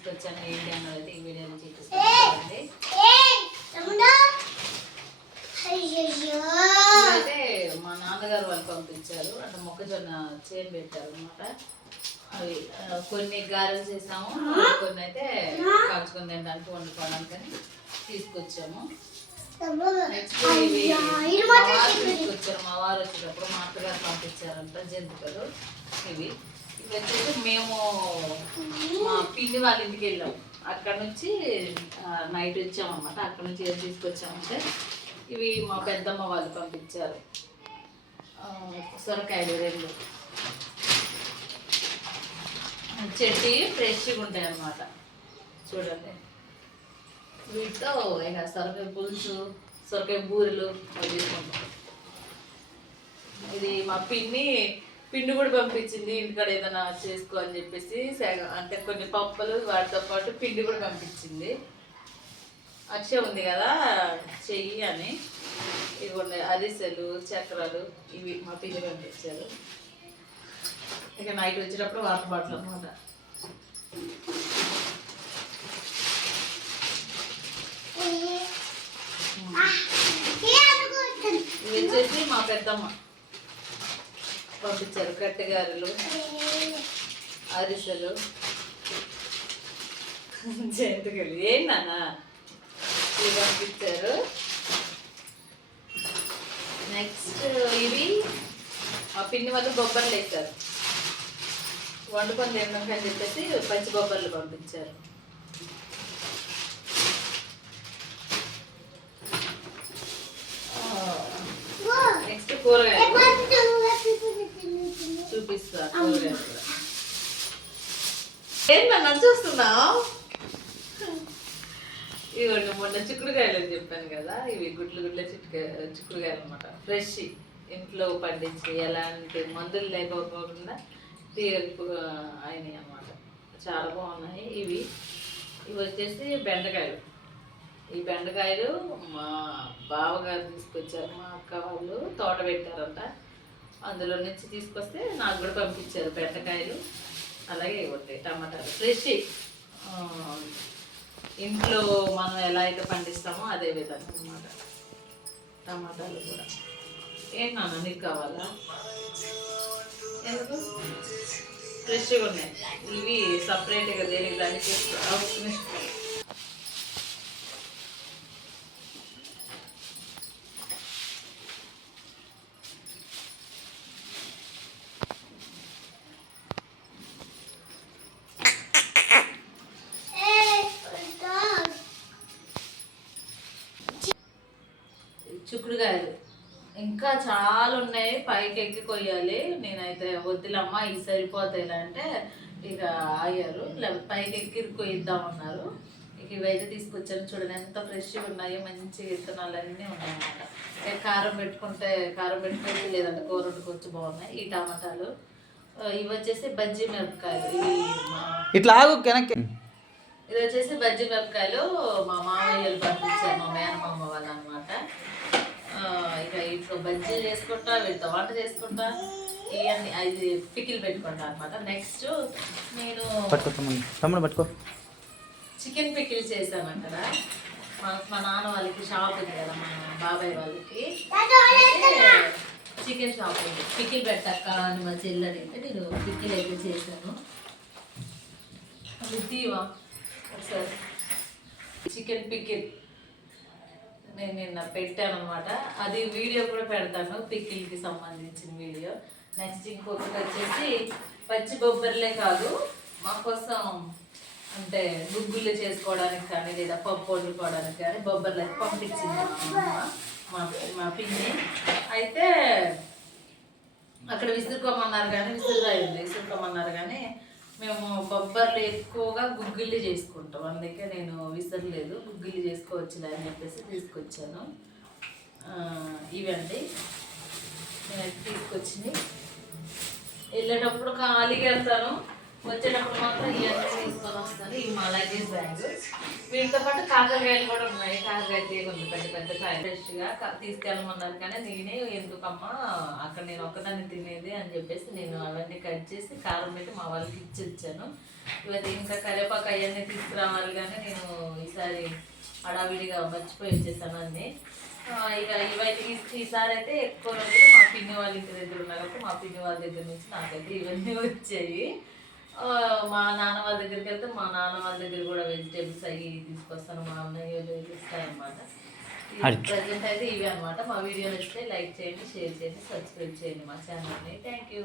తీసుకొచ్చాను ఏంటి అన్నది అయితే ఈ వీడియోలో చూపిస్తాను. అయితే మా నాన్నగారు వాళ్ళు పంపించారు అంటే మొక్కజొన్న చేను పెట్టారు అనమాట. అవి కొన్ని గారెలు చేసాము, కొన్ని అయితే కాల్చుకొని తినడానికి వండుకోవడానికి అని తీసుకొచ్చాము. నెక్స్ట్ తీసుకొచ్చారు మా వారు వచ్చేటప్పుడు మా అత్తగారు పంపించారంట జంతికలు. ఇవి వచ్చేసి మేము మా పిన్ని వాళ్ళ ఇంటికి వెళ్ళాము. అక్కడ నుంచి నైట్ వచ్చామన్నమాట. అక్కడ నుంచి ఏం తీసుకొచ్చామంటే ఇవి మా పెద్దమ్మ వాళ్ళు పంపించారు. సొరకాయలు 2 చెట్టి ఫ్రెష్గా ఉంటాయి అన్నమాట. చూడండి వీటితో ఇక సొరకాయ పులుసు, సొరకాయ బూరెలు అవి తీసుకుంటాం. ఇది మా పిండి కూడా పంపించింది ఇంటికాడ ఏదైనా చేసుకో అని చెప్పేసి. అంటే కొన్ని పప్పులు వాటితో పాటు పిండి కూడా పంపించింది. అక్షయ ఉంది కదా చెయ్యి అని. ఇవి అరిసెలు, చక్రాలు ఇవి మా పిండి పంపించారు. ఇక నైట్ వచ్చేటప్పుడు వాటర్ బాటిల్ అన్నమాట. ఇవి వచ్చేసి మా పెద్దమ్మ పంపించారు. కట్టెగారెలు, అరిసెలు, జంతికలు ఏంటన్నా ఇవి పంపించారు. నెక్స్ట్ ఇవి మా పిన్ని వాళ్ళు బొబ్బర్లు వేస్తారు వండుకొని తినడానికి అని చెప్పేసి పచ్చి బొబ్బర్లు పంపించారు. నెక్స్ట్ కూరగాయలు చూపిస్తా. కూరగాయలు కూడా ఏంటన్నా చూస్తున్నావు? ఇవ్వండి మొన్న చిక్కుడుకాయలు అని చెప్పాను కదా, ఇవి గుడ్ల చిక్కుడుకాయలు అనమాట. ఫ్రెష్ ఇంట్లో పండించి ఎలాంటి మందులు లేకపోకుండా అయినాయి అన్నమాట. చాలా బాగున్నాయి. ఇవి వచ్చేసి బెండకాయలు. ఈ బెండకాయలు మా బావగారు తీసుకొచ్చారు. మా అక్క వాళ్ళు తోట పెట్టారంట, అందులో నుంచి తీసుకొస్తే నాకు కూడా పంపించారు బెండకాయలు. అలాగే ఇవ్వండి టమాటాలు ఫ్రెష్, ఇంట్లో మనం ఎలా అయితే పండిస్తామో అదే విధంగా అన్నమాట. టమాటాలు కూడా ఏంటన్నా నీకు కావాలా? ఎందుకు ఫ్రెష్గా ఉన్నాయి. ఇవి సపరేట్గా దేనికి దాన్ని చేసుకుని చిక్కుడుకాయలు ఇంకా చాలా ఉన్నాయి. పైకి ఎక్కి కొయ్యాలి. నేనైతే వద్దులమ్మా ఇవి సరిపోతాయి అంటే ఇక ఆగారు. పైకి ఎక్కి కొయ్యిద్దామన్నారు. ఇక ఇవైతే తీసుకొచ్చాను. చూడండి ఎంత ఫ్రెష్గా ఉన్నాయో. మంచి విత్తనాలు అన్నీ ఉన్నాయన్నమాట. కారం పెట్టుకుంటే లేదంటే కూర వండుకొచ్చి బాగున్నాయి. ఈ టమాటాలు ఇవి వచ్చేసి బజ్జీ మిరపకాయలు. ఇట్లా ఇది వచ్చేసి బజ్జీ మిరపకాయలు మా మామయ్యలు పంపించారు, మా మేనమామ వాళ్ళు అనమాట. ఇక ఇంట్లో బజ్జీలు చేసుకుంటా, వీటితో వంట చేసుకుంటా, ఇవన్నీ అది పికిల్ పెట్టుకుంటా అనమాట. నెక్స్ట్ నేను చికెన్ పికిల్ చేశాను అక్కడ. మా నాన్న వాళ్ళకి షాప్ ఉంది కదా, మా బాబాయ్ వాళ్ళకి చికెన్ షాప్ ఉంది. పికిల్ పెట్టక్క అని మా చెల్లి అడిగితే నేను పికిల్ అయితే చేశాను. తీవా ఒకసారి చికెన్ పికిల్ నేను నిన్న పెట్టాను అనమాట. అది వీడియో కూడా పెడతాను, పికిల్కి సంబంధించిన వీడియో. నెక్స్ట్ ఇంకొకటి వచ్చేసి పచ్చి బొబ్బర్లే కాదు, మా కోసం అంటే గుగ్గులు చేసుకోవడానికి కానీ లేదా పప్పు వండుకోవడానికి కానీ బొబ్బర్లు అయితే పంపించింది మా పిన్ని. అయితే అక్కడ విసురుకోమన్నారు కానీ మేము బొబ్బర్లు ఎక్కువగా గుగ్గిళ్ళు చేసుకుంటాం. అందుకే నేను విసరలేదు, గుగ్గిళ్ళు చేసుకోవచ్చులే అని చెప్పేసి తీసుకొచ్చాను. ఇవండి నేను తీసుకొచ్చింది. వెళ్ళేటప్పుడు ఖాళీగా వెళ్తాను, వచ్చేటప్పుడు మాత్రం ఇవన్నీ తీసుకొని వస్తాను. ఈ మా లగేజ్ బ్యాగ్. వీటితో పాటు కాకరకాయలు కూడా ఉన్నాయి. కాకరకాయ తీగ ఉంది, పెద్ద పెద్ద కాయ ఫ్రెష్గా తీసుకెళ్ళమన్నారు. కానీ నేనే ఎందుకమ్మా అక్కడ నేను ఒక్కదాన్ని తినేది అని చెప్పేసి నేను అవన్నీ కట్ చేసి కారం పెట్టి మా వాళ్ళకి ఇచ్చి ఇచ్చాను. ఇవన్నీ ఇంకా కరివేపాకు అవన్నీ తీసుకురావాలి, కానీ నేను ఈసారి హడావిడిగా మర్చిపోయి వచ్చేసాను అన్నీ. ఇక ఇవైతే ఈసారి అయితే ఎక్కువ రోజులు మా పిన్ని వాళ్ళ ఇంటి దగ్గర ఉన్నారు కాబట్టి మా పిన్ని వాళ్ళ దగ్గర నుంచి నాకైతే ఇవన్నీ వచ్చాయి. మా నాన్న వాళ్ళ దగ్గరికి వెళ్తే మా నాన్న వాళ్ళ దగ్గర కూడా వెజిటేబుల్స్ అవి తీసుకొస్తాను, మా అన్నయ్య ఇస్తారనమాట. ప్రజెంట్ అయితే ఇవి అనమాట. మా వీడియోలు ఇస్తే లైక్ చేయండి, షేర్ చేయండి, సబ్స్క్రైబ్ చేయండి మా ఛానల్ని. Thank you.